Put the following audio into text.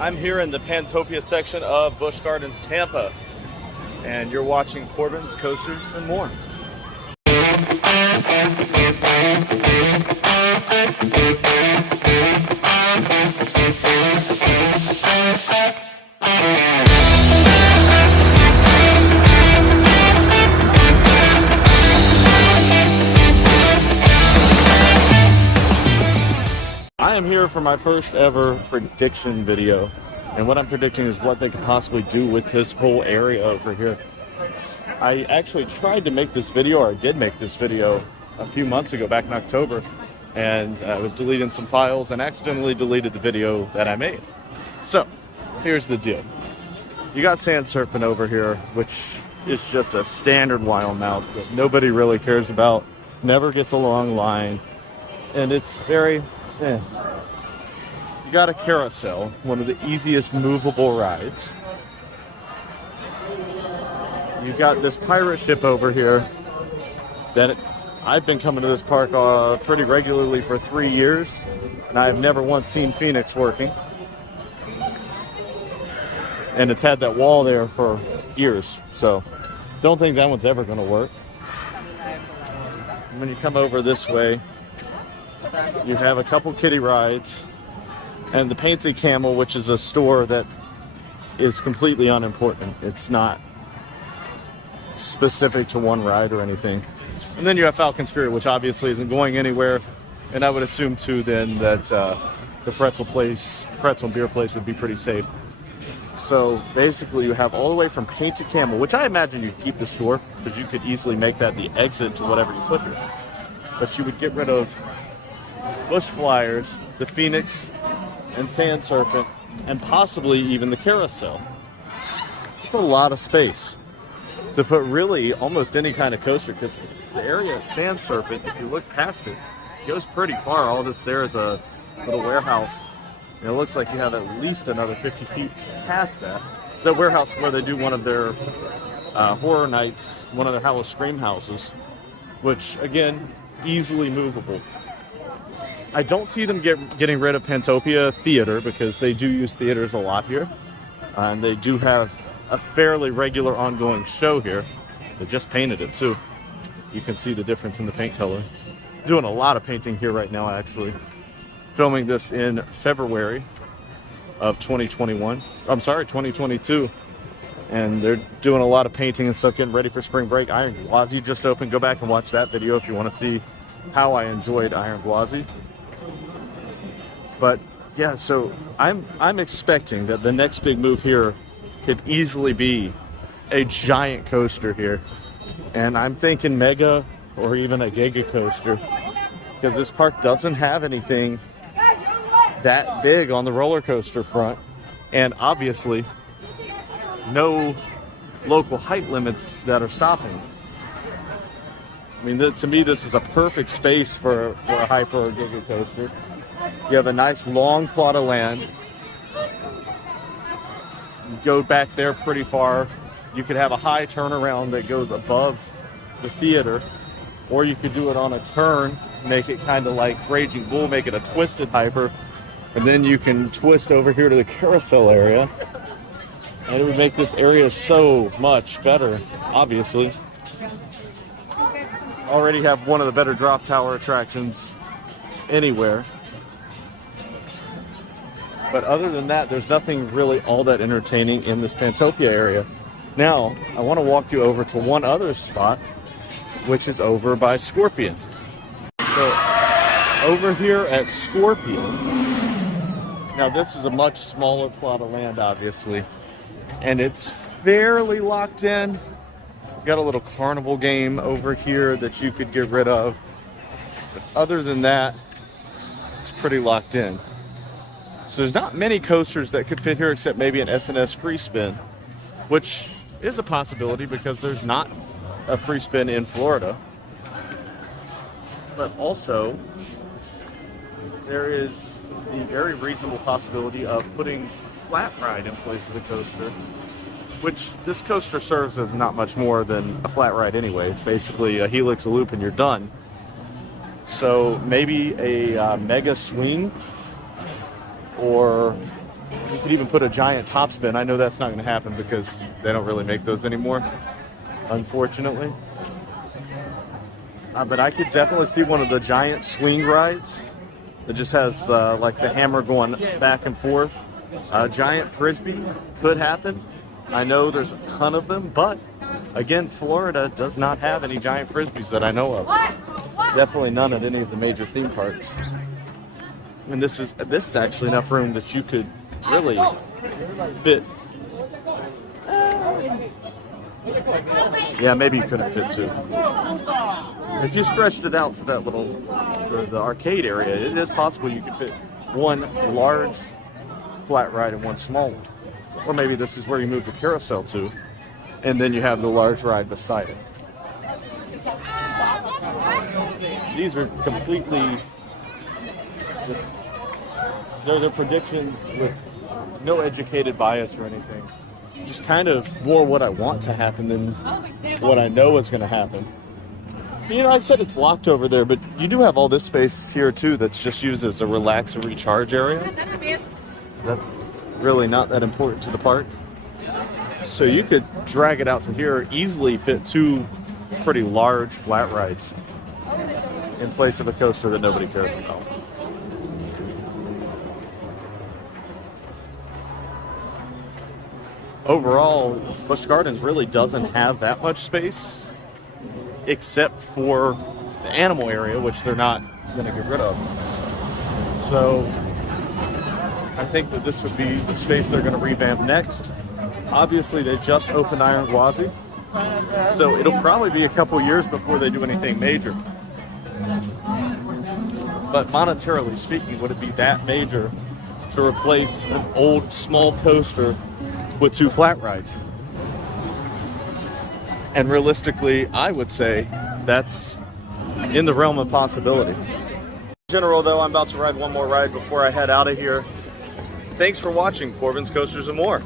I'm here in the Pantopia section of Busch Gardens Tampa, and you're watching Corbin's Coasters and More. I am here for my first ever prediction video, and what I'm predicting is what they could possibly do with this whole area over here. I actually tried to make this video, or I did make this video a few months ago, back in October, and I was deleting some files and accidentally deleted the video that I made. So, here's the deal. You got Sand Serpent over here, which is just a standard wild mouse that nobody really cares about, never gets a long line, and it's very... You got a carousel, one of the easiest movable rides. You've got this pirate ship over here that I've been coming to this park pretty regularly for 3 years, and I've never once seen Phoenix working. And it's had that wall there for years, so don't think that one's ever going to work. When you come over this way, you have a couple kiddie rides and the Painted Camel, which is a store that is completely unimportant. It's not specific to one ride or anything. And then you have Falcon's Fury, which obviously isn't going anywhere. And I would assume too then that the pretzel and beer place would be pretty safe. So basically you have all the way from Painted Camel, which I imagine you'd keep the store because you could easily make that the exit to whatever you put here. But you would get rid of Busch Flyers, the Phoenix, and Sand Serpent, and possibly even the carousel. It's a lot of space to put really almost any kind of coaster, because the area at Sand Serpent, if you look past it, goes pretty far. All that's there is a little warehouse, and it looks like you have at least another 50 feet past that. The warehouse where they do one of their horror nights, one of their Halloween houses, which again, easily movable. I don't see them getting rid of Pantopia Theater, because they do use theaters a lot here. And they do have a fairly regular ongoing show here. They just painted it too. You can see the difference in the paint color. Doing a lot of painting here right now, actually. Filming this in February of 2021. I'm sorry, 2022. And they're doing a lot of painting and stuff, getting ready for spring break. Iron Gwazi just opened. Go back and watch that video if you want to see how I enjoyed Iron Gwazi. But yeah, so I'm expecting that the next big move here could easily be a giant coaster here. And I'm thinking mega or even a giga coaster, because this park doesn't have anything that big on the roller coaster front, and obviously no local height limits that are stopping. I mean, to me, this is a perfect space for a hyper or giga coaster. You have a nice long plot of land. You go back there pretty far. You could have a high turnaround that goes above the theater, or you could do it on a turn, make it kind of like Raging Bull, make it a twisted hyper, and then you can twist over here to the carousel area, and it would make this area so much better, obviously. Already have one of the better drop tower attractions anywhere. But other than that, there's nothing really all that entertaining in this Pantopia area. Now, I want to walk you over to one other spot, which is over by Scorpion. So, over here at Scorpion, now this is a much smaller plot of land, obviously, and it's fairly locked in. You've got a little carnival game over here that you could get rid of. But other than that, it's pretty locked in. So there's not many coasters that could fit here except maybe an S&S free spin, which is a possibility because there's not a free spin in Florida. But also, there is the very reasonable possibility of putting a flat ride in place of the coaster, which this coaster serves as not much more than a flat ride anyway. It's basically a helix, a loop, and you're done. So maybe a mega swing, or You could even put a giant top spin. I know that's not going to happen because they don't really make those anymore, unfortunately. But I could definitely see one of the giant swing rides that just has like the hammer going back and forth. A giant frisbee could happen. I know there's a ton of them, but again, Florida does not have any giant frisbees that I know of. Definitely none at any of the major theme parks. And this is actually enough room that you could really fit. Yeah, maybe you couldn't fit two. If you stretched it out to that little the arcade area, it is possible you could fit one large flat ride and one small one. Or maybe this is where you move the carousel to, and then you have the large ride beside it. These are completely just, they're predictions with no educated bias or anything. Just kind of more what I want to happen than what I know is going to happen. You know, I said it's locked over there, but you do have all this space here too that's just used as a relax and recharge area. That's really not that important to the park. So you could drag it out to here, easily fit two pretty large flat rides in place of a coaster that nobody cares about. Overall, Busch Gardens really doesn't have that much space, except for the animal area, which they're not going to get rid of. So I think that this would be the space they're going to revamp next. Obviously, they just opened Iron Gwazi, so it'll probably be a couple years before they do anything major. But monetarily speaking, would it be that major to replace an old small coaster with two flat rides? And realistically, I would say that's in the realm of possibility. In general, though, I'm about to ride one more ride before I head out of here. Thanks for watching Corbin's Coasters and More.